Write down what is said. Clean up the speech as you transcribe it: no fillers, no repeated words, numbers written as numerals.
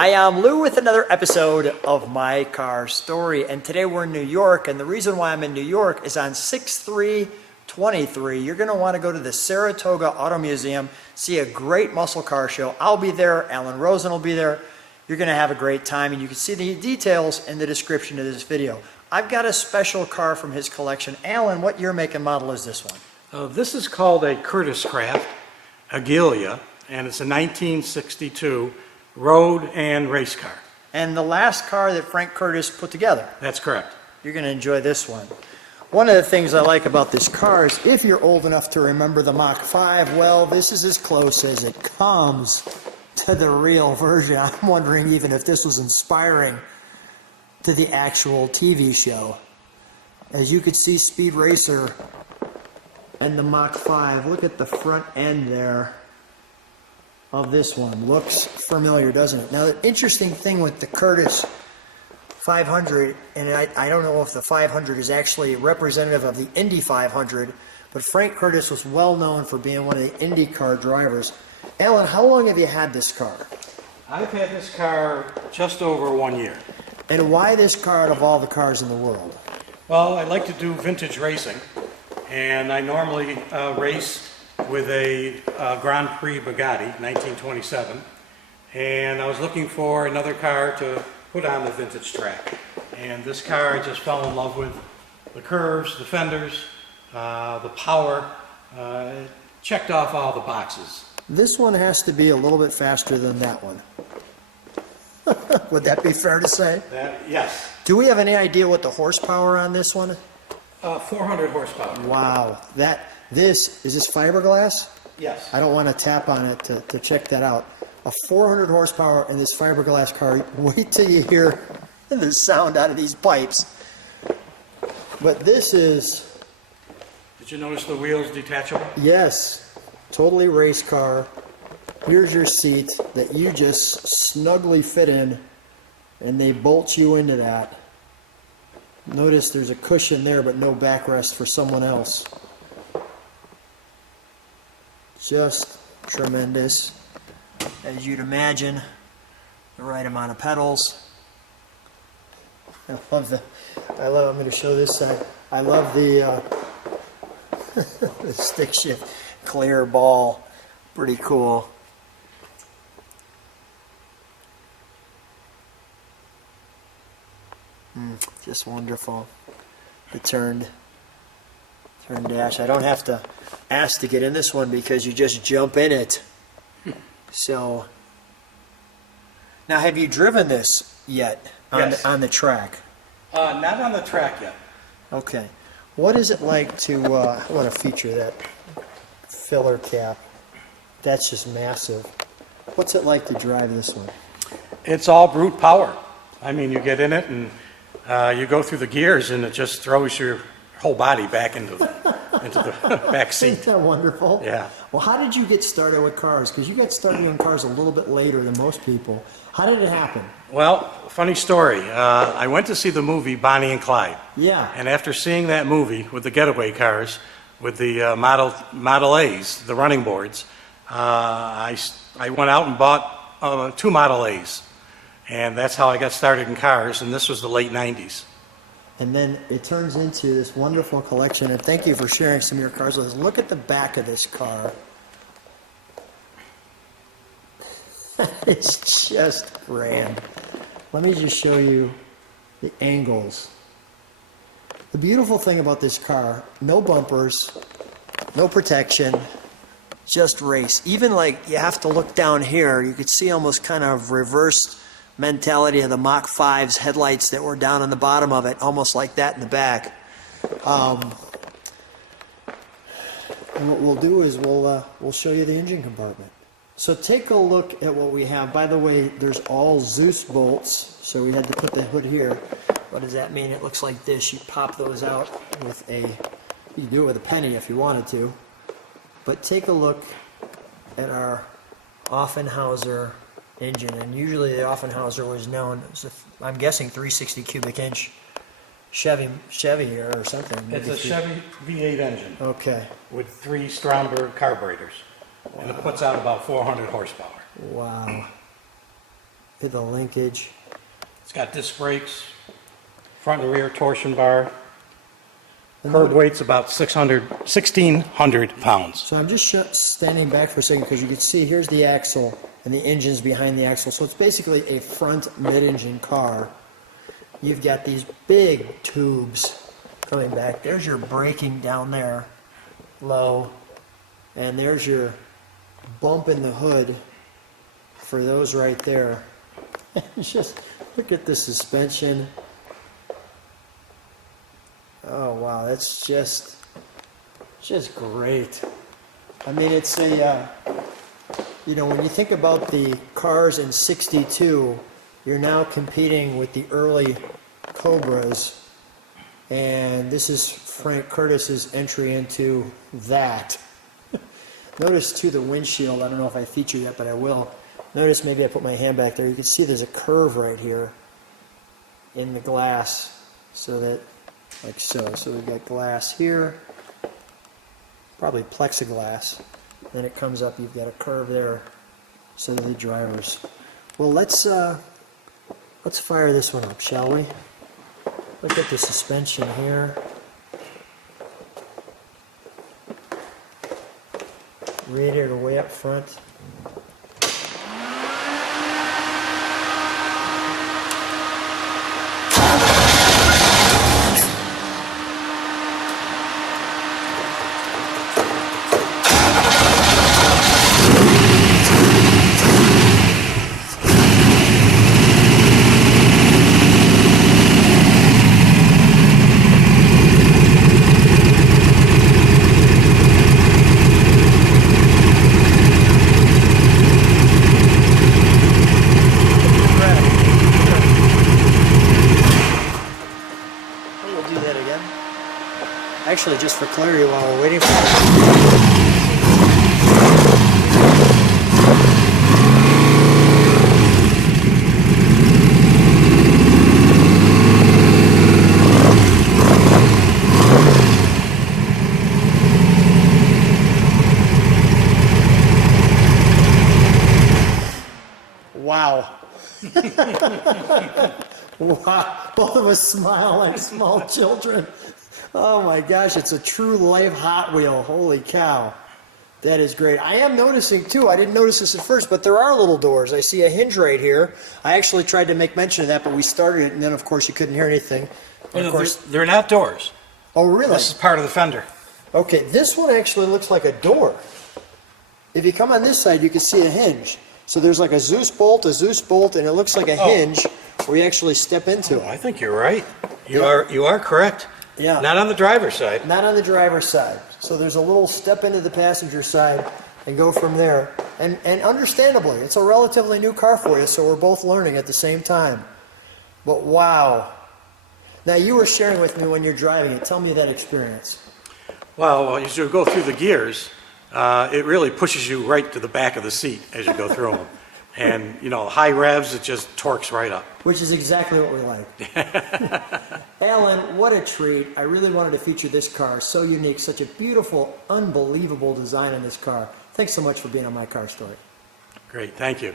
Hi, I'm Lou with another episode of My Car Story, and today we're in New York, and the reason why I'm in New York is on 6/3/23. You're going to want to go to the Saratoga Auto Museum, see a great muscle car show. I'll be there, Alan Rosenblum will be there. You're going to have a great time, and you can see the details in the description of this video. I've got a special car from his collection. Alan, what year, make, and model is this one? This is called a Kurtis Kraft Aguila, and it's a 1962 road and race car. And the last car that Frank Kurtis put together. That's correct. You're going to enjoy this one. One of the things I like about this car is if you're old enough to remember the Mach 5, well, this is as close as it comes to the real version. I'm wondering even if this was inspiring to the actual TV show. As you could see, Speed Racer and the Mach 5. Look at the front end there of this one. Looks familiar, doesn't it? Now, the interesting thing with the Kurtis 500, and I don't know if the 500 is actually representative of the Indy 500, but Frank Kurtis was well known for being one of the IndyCar drivers. Alan, how long have you had this car? I've had this car just over 1 year. And why this car out of all the cars in the world? Well, I like to do vintage racing, and I normally race with a Grand Prix Bugatti, 1927, and I was looking for another car to put on the vintage track. And this car I just fell in love with. The curves, the fenders, the power, checked off all the boxes. This one has to be a little bit faster than that one. Would that be fair to say? Yes. Do we have any idea what the horsepower on this one? 400 horsepower. Wow. Is this fiberglass? Yes. I don't want to tap on it to check that out. A 400 horsepower in this fiberglass car. Wait till you hear the sound out of these pipes. But this is... Did you notice the wheels detachable? Yes. Totally race car. Here's your seat that you just snugly fit in, and they bolt you into that. Notice there's a cushion there, but no backrest for someone else. Just tremendous. As you'd imagine, the right amount of pedals. I'm going to show this side. I love the the stick shift clear ball. Pretty cool. Just wonderful. The turned dash. I don't have to ask to get in this one because you just jump in it. So, now have you driven this yet Yes. on the track? Not on the track yet. Okay. What is it like to, I want to feature that filler cap. That's just massive. What's it like to drive this one? It's all brute power. I mean, you get in it and you go through the gears and it just throws your whole body back into the back seat. Isn't that wonderful? Yeah. Well, how did you get started with cars? Because you got started in cars a little bit later than most people. How did it happen? Well, funny story. I went to see the movie Bonnie and Clyde. Yeah. And after seeing that movie with the getaway cars, with the Model A's, the running boards, I went out and bought 2 Model A's. And that's how I got started in cars, and this was the late 90s. And then it turns into this wonderful collection, and thank you for sharing some of your cars with us. Look at the back of this car. It's just grand. Let me just show you the angles. The beautiful thing about this car, no bumpers, no protection, just race. Even like you have to look down here, you could see almost kind of reversed mentality of the Mach 5's headlights that were down on the bottom of it, almost like that in the back. And what we'll do is we'll show you the engine compartment. So take a look at what we have. By the way, there's all Zeus bolts, so we had to put the hood here. What does that mean? It looks like this. You pop those out with you can do it with a penny if you wanted to. But take a look at our Offenhauser engine, and usually the Offenhauser was known as, I'm guessing, 360 cubic inch Chevy here or something. It's a Chevy V8 engine. Okay. With 3 Stromberg carburetors. Wow. And it puts out about 400 horsepower. Wow. Hit the linkage. It's got disc brakes, front and rear torsion bar. And Curb weight's about 1,600 pounds. So I'm just standing back for a second because you can see here's the axle and the engine's behind the axle. So it's basically a front mid-engine car. You've got these big tubes coming back. There's your braking down there, low. And there's your bump in the hood for those right there. Just look at the suspension. Oh wow, that's just great. I mean, it's a, you know, when you think about the cars in '62, you're now competing with the early Cobras, and this is Frank Kurtis's entry into that. Notice too the windshield, I don't know if I feature yet, but I will. Notice maybe I put my hand back there, you can see there's a curve right here in the glass, so that, like so. So we've got glass here, probably plexiglass. Then it comes up, you've got a curve there, so do the drivers. Well, let's fire this one up, shall we? Look at the suspension here. Radiator way up front. Actually, just for clarity while we're waiting for it. Wow. Wow. Both of us smile like small children. Oh my gosh, it's a true life Hot Wheel. Holy cow. That is great. I am noticing too, I didn't notice this at first, but there are little doors. I see a hinge right here. I actually tried to make mention of that, but we started it, and then of course you couldn't hear anything. Of course, they're not doors. Oh really? This is part of the fender. Okay, this one actually looks like a door. If you come on this side, you can see a hinge. So there's like a Zeus bolt, and it looks like a hinge where you actually step into. I think you're right. You are correct. Yeah. Not on the driver's side. Not on the driver's side. So there's a little step into the passenger side and go from there. And understandably, it's a relatively new car for you, so we're both learning at the same time. But wow. Now you were sharing with me when you're driving it. Tell me that experience. Well, as you go through the gears, it really pushes you right to the back of the seat as you go through them. And, you know, high revs, it just torques right up. Which is exactly what we like. Alan, what a treat. I really wanted to feature this car. So unique, such a beautiful, unbelievable design in this car. Thanks so much for being on My Car Story. Great, thank you.